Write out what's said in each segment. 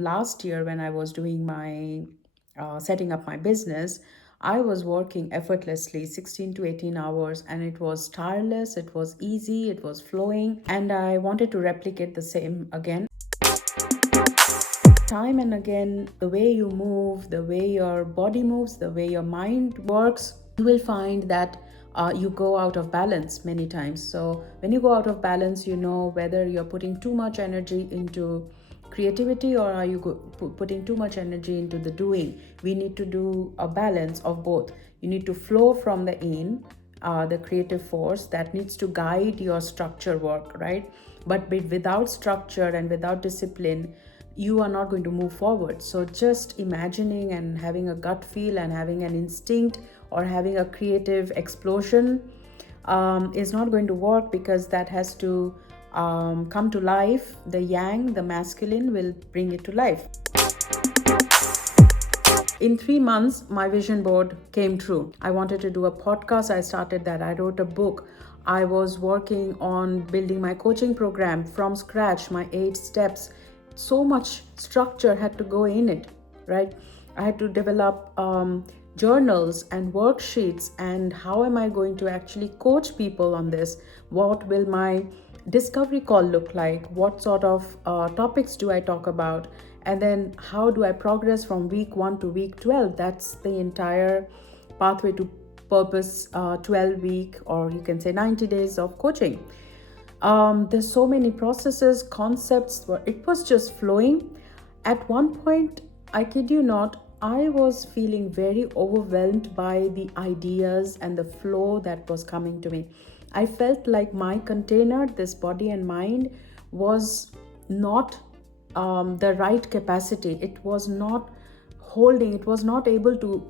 Last year, when I was doing my setting up my business, I was working effortlessly 16 to 18 hours, and it was tireless, it was easy, it was flowing, and I wanted to replicate the same again. Time and again, the way you move, the way your body moves, the way your mind works, you will find that you go out of balance many times. So when you go out of balance, you know whether you're putting too much energy into creativity, or are you putting too much energy into the doing. We need to do a balance of both. You need to flow from the in, the creative force that needs to guide your structure work, right? But without structure and without discipline, you are not going to move forward. So just imagining and having a gut feel and having an instinct or having a creative explosion is not going to work, because that has to come to life. The yang, the masculine, will bring it to life. In 3 months, my vision board came true. I wanted to do a podcast. I started that. I wrote a book. I was working on building my coaching program from scratch, my 8 steps. So much structure had to go in it, right? I had to develop journals and worksheets, and how am I going to actually coach people on this? What will my discovery call look like? What sort of topics do I talk about? And then how do I progress from week 1 to week 12? That's the entire pathway to purpose 12 week, or you can say 90 days of coaching. There's so many processes, concepts, it was just flowing. At one point, I kid you not, I was feeling very overwhelmed by the ideas and the flow that was coming to me. I felt like my container, this body and mind, was not the right capacity. It was not holding, it was not able to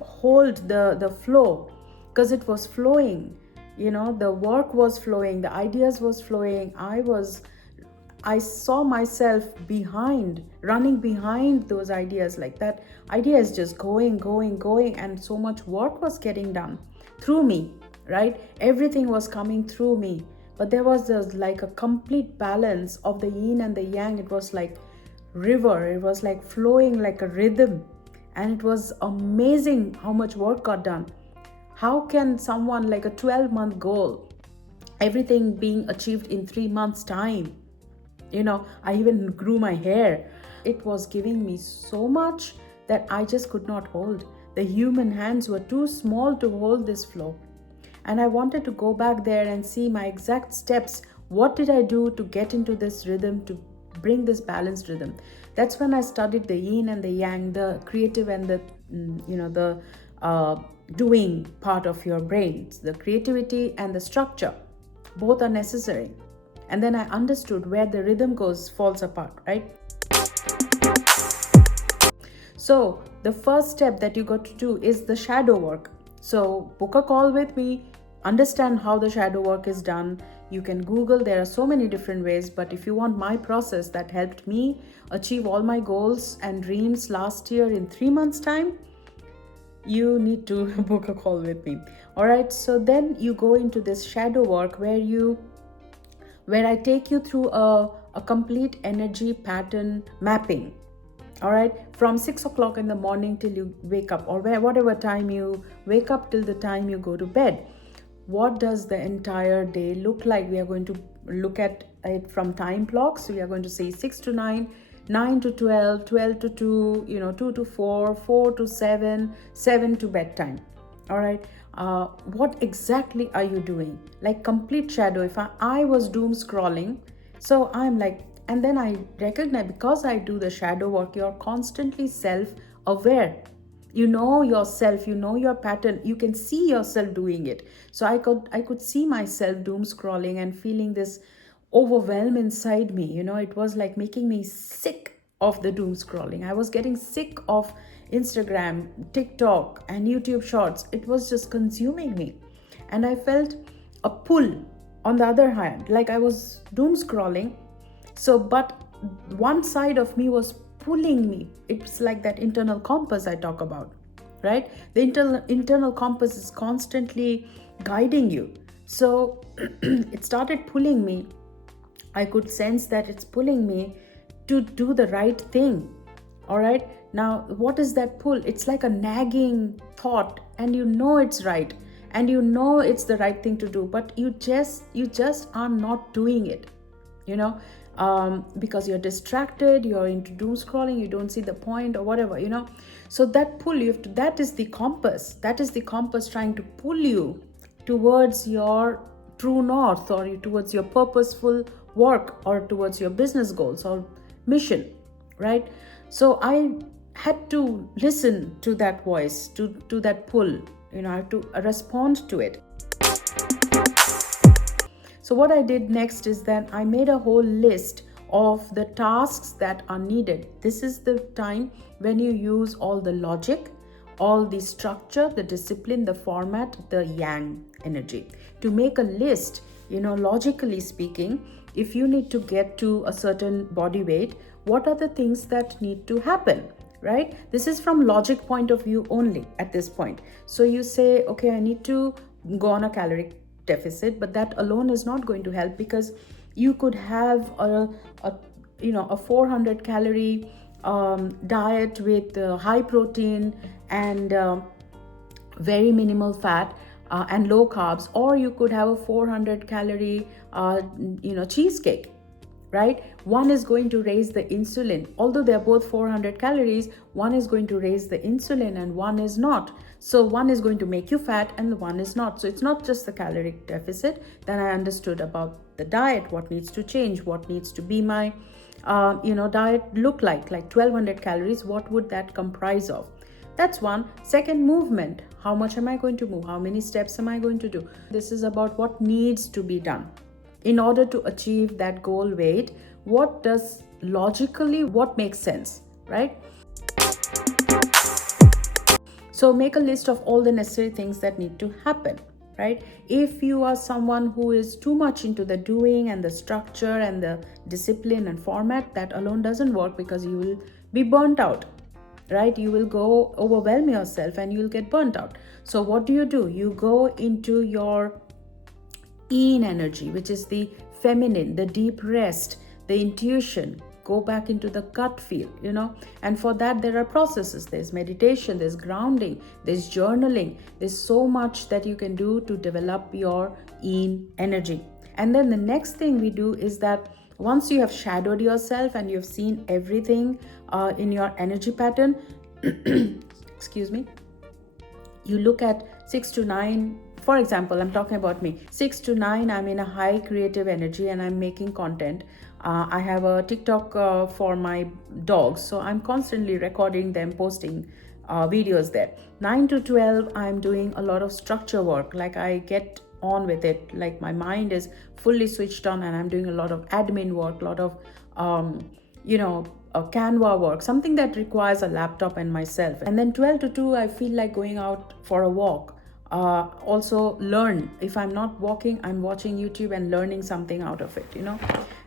hold the flow, because it was flowing. The work was flowing, the ideas was flowing. I saw myself running behind those ideas. Like that idea is just going, and so much work was getting done through me, right? Everything was coming through me, but there was like a complete balance of the yin and the yang. It was like river, it was like flowing like a rhythm, and it was amazing how much work got done. How can someone, like a 12-month goal, everything being achieved in 3 months time? I even grew my hair. It was giving me so much that I just could not hold. The human hands were too small to hold this flow. And I wanted to go back there and see my exact steps. What did I do to get into this rhythm, to bring this balanced rhythm? That's when I studied the yin and the yang, the creative and the doing part of your brain. The creativity and the structure, both are necessary. And then I understood where the rhythm falls apart, right? So the first step that you got to do is the shadow work. So book a call with me, understand how the shadow work is done. You can Google, there are so many different ways, but if you want my process that helped me achieve all my goals and dreams last year in 3 months time, you need to book a call with me. All right, so then you go into this shadow work where I take you through a complete energy pattern mapping. All right, from 6 o'clock in the morning till you wake up, or whatever time you wake up till the time you go to bed. What does the entire day look like? We are going to look at it from time blocks. So we are going to say 6 to 9, 9 to 12, 12 to 2, 2 to 4, 4 to 7, 7 to bedtime. All right. What exactly are you doing? Like complete shadow. If I was doom scrolling, so I'm like, and then I recognize, because I do the shadow work, you're constantly self-aware. You know yourself, you know your pattern, you can see yourself doing it. So I could see myself doom scrolling and feeling this overwhelm inside me. It was like making me sick of the doom scrolling. I was getting sick of Instagram, TikTok, and YouTube shorts. It was just consuming me. And I felt a pull on the other hand, like I was doom scrolling. So, but one side of me was pulling me. It's like that internal compass I talk about, right? The internal compass is constantly guiding you. So it started pulling me. I could sense that it's pulling me to do the right thing. All right. Now, what is that pull? It's like a nagging thought, and you know it's right, and you know it's the right thing to do, but you just are not doing it, because you're distracted, you're into doom scrolling, you don't see the point or whatever, So that pull, that is the compass. That is the compass trying to pull you towards your true north, or towards your purposeful work, or towards your business goals or mission, right? So I had to listen to that voice, to that pull, I had to respond to it. So what I did next is that I made a whole list of the tasks that are needed. This is the time when you use all the logic, all the structure, the discipline, the format, the yang energy to make a list. Logically speaking, if you need to get to a certain body weight, what are the things that need to happen, right? This is from logic point of view only at this point. So you say, okay, I need to go on a calorie deficit, but that alone is not going to help, because you could have a 400 calorie diet with high protein and very minimal fat and low carbs, or you could have a 400 calorie cheesecake, right? One is going to raise the insulin. Although they're both 400 calories, one is going to raise the insulin and one is not. So one is going to make you fat and the one is not. So it's not just the caloric deficit. Then I understood about the diet, what needs to change, what needs to be my diet look like 1200 calories. What would that comprise of? That's one. Second, movement. How much am I going to move? How many steps am I going to do? This is about what needs to be done in order to achieve that goal weight. What makes sense, right? So make a list of all the necessary things that need to happen, right? If you are someone who is too much into the doing and the structure and the discipline and format, that alone doesn't work, because you will be burnt out, right? You will go overwhelm yourself and you will get burnt out. So what do? You go into your yin energy, which is the feminine, the deep rest, the intuition. Go back into the gut feel, and for that there are processes. There's meditation, there's grounding, there's journaling. There's so much that you can do to develop your yin energy. And then the next thing we do is that once you have shadowed yourself and you've seen everything in your energy pattern, excuse me, you look at 6 to 9. For example, I'm talking about me. 6 to 9, I'm in a high creative energy and I'm making content. I have a TikTok for my dogs, so I'm constantly recording them, posting videos there. 9 to 12, I'm doing a lot of structure work. Like I get on with it. Like my mind is fully switched on and I'm doing a lot of admin work, a lot of, Canva work, something that requires a laptop and myself. And then 12 to 2, I feel like going out for a walk. Also learn. If I'm not walking, I'm watching YouTube and learning something out of it,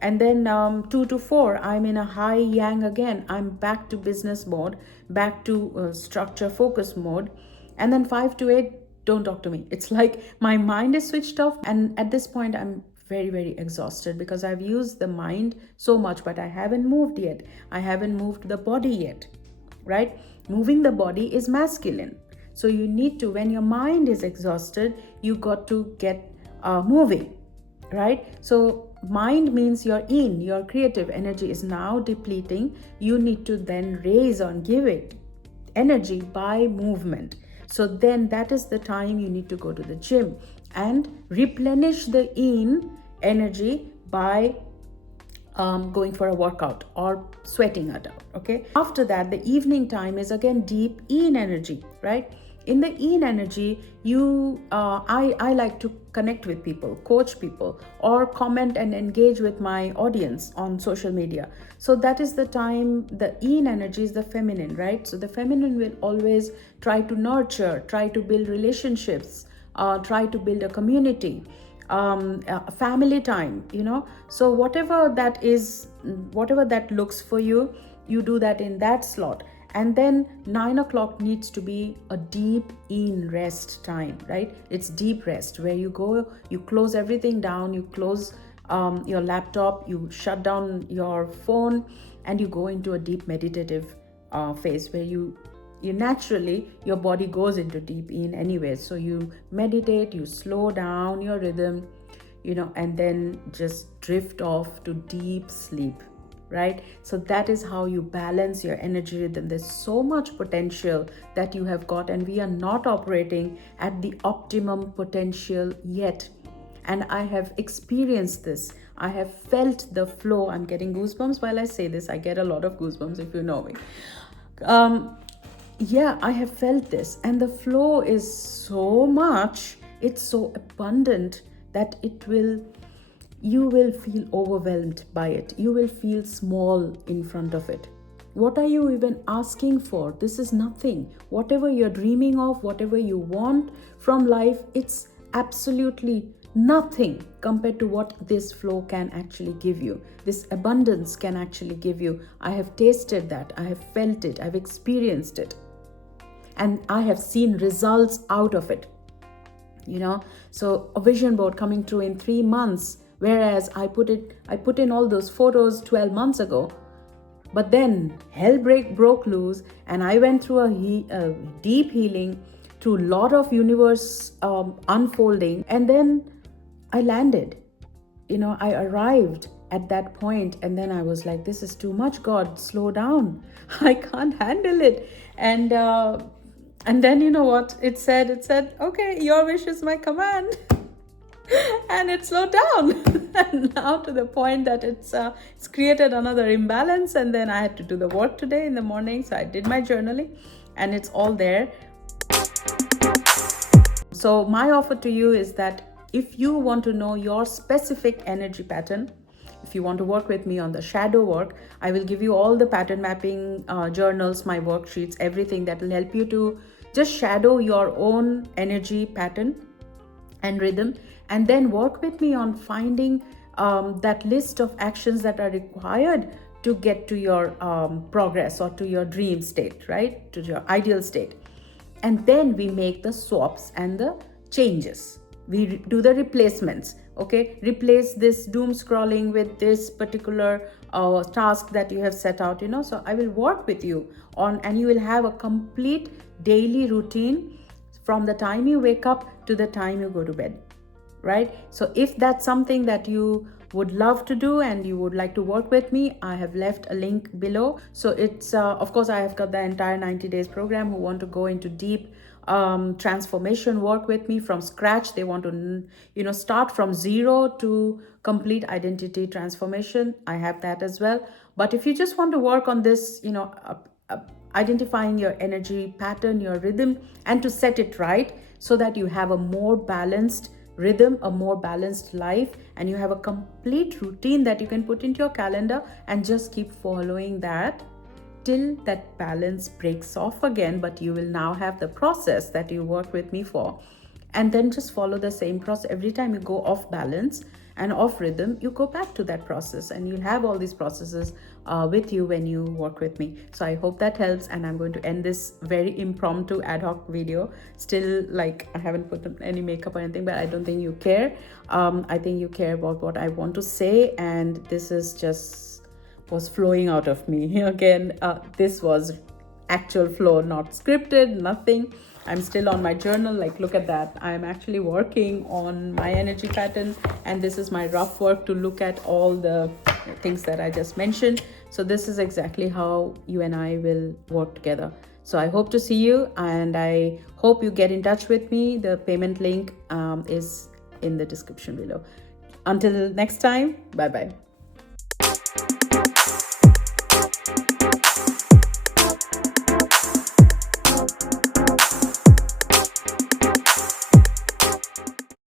And then 2 to 4, I'm in a high yang again. I'm back to business mode, back to structure focus mode. And then 5 to 8, don't talk to me. It's like my mind is switched off. And at this point, I'm very, very exhausted because I've used the mind so much, but I haven't moved yet. I haven't moved the body yet, right? Moving the body is masculine. So you need to, when your mind is exhausted, you got to get moving, right? So mind means your yin, your creative energy is now depleting. You need to then raise or give it energy by movement. So then that is the time you need to go to the gym and replenish the yin energy by going for a workout or sweating it out. Okay. After that, the evening time is again deep yin energy, right? In the yin energy, I like to connect with people, coach people, or comment and engage with my audience on social media. So that is the time. The yin energy is the feminine, right? So the feminine will always try to nurture, try to build relationships, try to build a community, family time, So whatever that is, whatever that looks for you, you do that in that slot. And then 9 o'clock needs to be a deep in rest time, right? It's deep rest where you go, you close everything down, you close your laptop, you shut down your phone, and you go into a deep meditative phase where you naturally, your body goes into deep in anyway. So you meditate, you slow down your rhythm, and then just drift off to deep sleep, right? So that is how you balance your energy rhythm. There's so much potential that you have got, and we are not operating at the optimum potential yet. And I have experienced this. I have felt the flow. I'm getting goosebumps while I say this. I get a lot of goosebumps if you know me. Yeah, I have felt this, and the flow is so much, it's so abundant that you will feel overwhelmed by it. You will feel small in front of it. What are you even asking for? This is nothing. Whatever you're dreaming of, whatever you want from life, it's absolutely nothing compared to what this flow can actually give you. This abundance can actually give you. I have tasted that. I have felt it. I've experienced it. And I have seen results out of it. So a vision board coming through in 3 months, whereas I put in all those photos 12 months ago. But then hell broke loose, and I went through a deep healing, through a lot of universe unfolding, and then I landed. I arrived at that point, and then I was like, this is too much, God, slow down. I can't handle it. And then you know what it said, okay, your wish is my command. And it slowed down. And now to the point that it's created another imbalance. And then I had to do the work today in the morning. So I did my journaling, and it's all there. So my offer to you is that if you want to know your specific energy pattern, if you want to work with me on the shadow work, I will give you all the pattern mapping journals, my worksheets, everything that will help you to just shadow your own energy pattern and rhythm, and then work with me on finding that list of actions that are required to get to your progress or to your dream state, right? To your ideal state. And then we make the swaps and the changes. We do the replacements. Okay, replace this doom scrolling with this particular task that you have set out. So I will work with you on, and you will have a complete daily routine from the time you wake up to the time you go to bed, right? So if that's something that you would love to do and you would like to work with me, I have left a link below. So it's of course I have got the entire 90 days program. Who want to go into deep transformation work with me from scratch, they want to start from zero to complete identity transformation, I have that as well. But if you just want to work on this, identifying your energy pattern, your rhythm, and to set it right so that you have a more balanced rhythm, a more balanced life, and you have a complete routine that you can put into your calendar and just keep following that till that balance breaks off again. But you will now have the process that you work with me for, and then just follow the same process. Every time you go off balance and off rhythm, you go back to that process, and you'll have all these processes with you when you work with me. So I hope that helps, and I'm going to end this very impromptu ad hoc video. Still, like, I haven't put on any makeup or anything, but I don't think you care. I think you care about what I want to say, and this is just was flowing out of me. Again, this was actual flow, not scripted, nothing. I'm still on my journal. Like, look at that. I'm actually working on my energy pattern, and this is my rough work to look at all the things that I just mentioned. So this is exactly how you and I will work together. So I hope to see you, and I hope you get in touch with me. The payment link is in the description below. Until next time, bye bye.